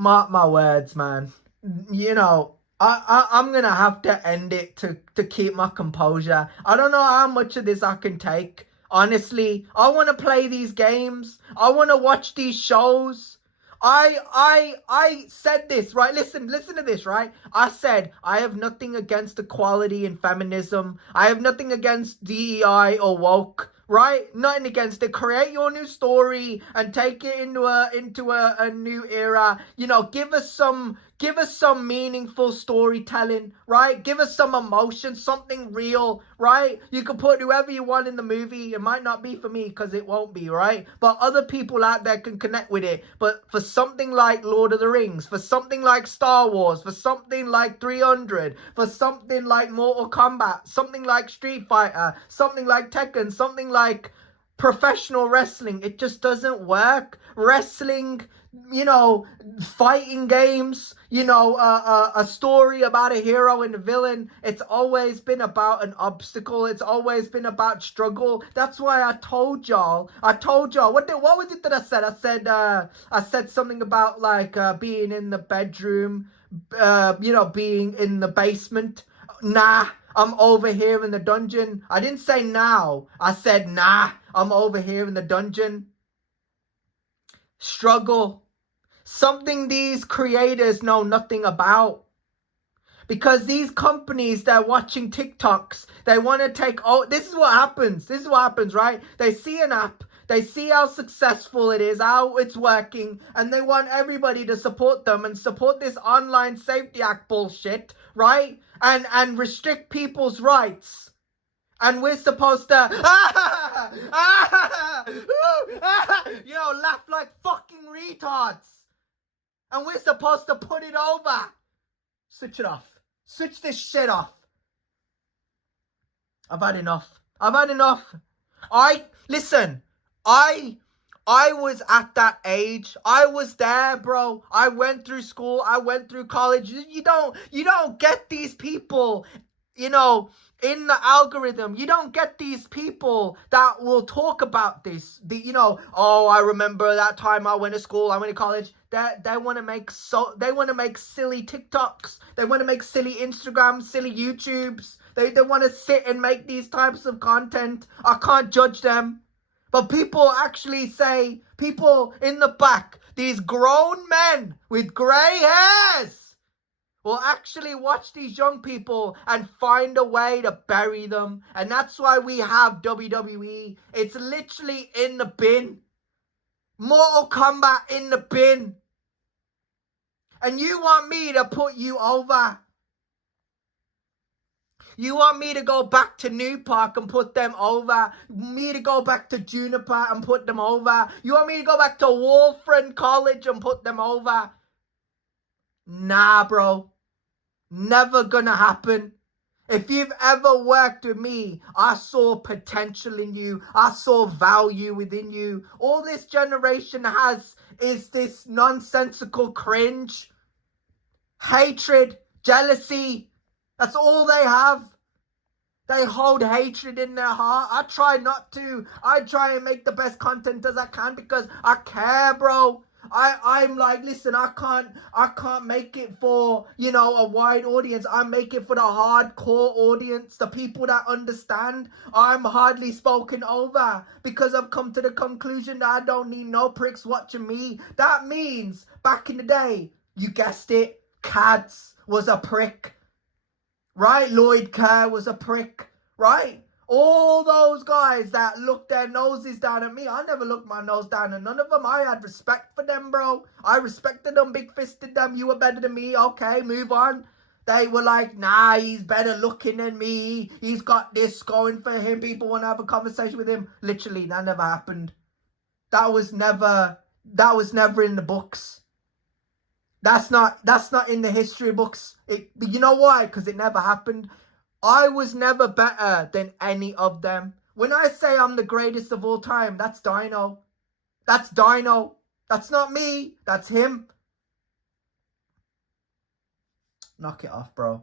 Mark my words, man. You know, I'm gonna have to end it to keep my composure. I don't know how much of this I can take. Honestly, I want to play these games. I want to watch these shows. I said this, right? Listen to this, right? I said I have nothing against equality and feminism. I have nothing against DEI or woke, right? Nothing against it. Create your new story and take it into a new era. You know, give us some meaningful storytelling, right? Give us some emotion, something real, right? You can put whoever you want in the movie. It might not be for me because it won't be, right? But other people out there can connect with it. But for something like Lord of the Rings, for something like Star Wars, for something like 300, for something like Mortal Kombat, something like Street Fighter, something like Tekken, something like professional wrestling, it just doesn't work. Wrestling, you know, fighting games, you know, a story about a hero and a villain, it's always been about an obstacle. It's always been about struggle. That's why I told y'all, what was it that I said something about like being in the bedroom, you know, being in the basement. Nah, I'm over here in the dungeon. I didn't say now. I said, nah, I'm over here in the dungeon. Struggle. Something these creators know nothing about. Because these companies, they're watching TikToks. They want to take... Oh, this is what happens. This is what happens, right? They see an app. They see how successful it is, how it's working, and they want everybody to support them and support this online safety act bullshit, right? And restrict people's rights. And we're supposed to, you know, laugh like fucking retards. And we're supposed to put it over. Switch it off. Switch this shit off. I've had enough. Listen, I was at that age. I was there, bro. I went through school. I went through college. You don't get these people, you know, in the algorithm. You don't get these people that will talk about this. You know, oh, I remember that time I went to school, I went to college. They want to make silly TikToks. They want to make silly Instagrams, silly YouTubes. They want to sit and make these types of content. I can't judge them. But people actually say, people in the back, these grown men with grey hairs will actually watch these young people and find a way to bury them. And that's why we have WWE. It's literally in the bin. Mortal Kombat in the bin. And you want me to put you over. You want me to go back to New Park and put them over. Me to go back to Juniper and put them over. You want me to go back to Wolfram College and put them over. Nah, bro. Never gonna happen. If you've ever worked with me, I saw potential in you. I saw value within you. All this generation has is this nonsensical cringe, hatred, jealousy. That's all they have. They hold hatred in their heart. I try not to. I try and make the best content as I can because I care, bro. I'm like, listen, I can't make it for, you know, a wide audience. I make it for the hardcore audience, the people that understand. I'm hardly spoken over because I've come to the conclusion that I don't need no pricks watching me. That means back in the day, you guessed it, Cads was a prick, right? Lloyd Kerr was a prick, right? All those guys that looked their noses down at me, I never looked my nose down at none of them. I had respect for them, bro. I respected them, big-fisted them. You were better than me. Okay, move on. They were like, nah, he's better looking than me. He's got this going for him. People want to have a conversation with him. Literally, that never happened. That was never in the books. That's not in the history books. You know why? Because it never happened. I was never better than any of them. When I say I'm the greatest of all time, that's Dino. That's Dino. That's not me. That's him. Knock it off, bro.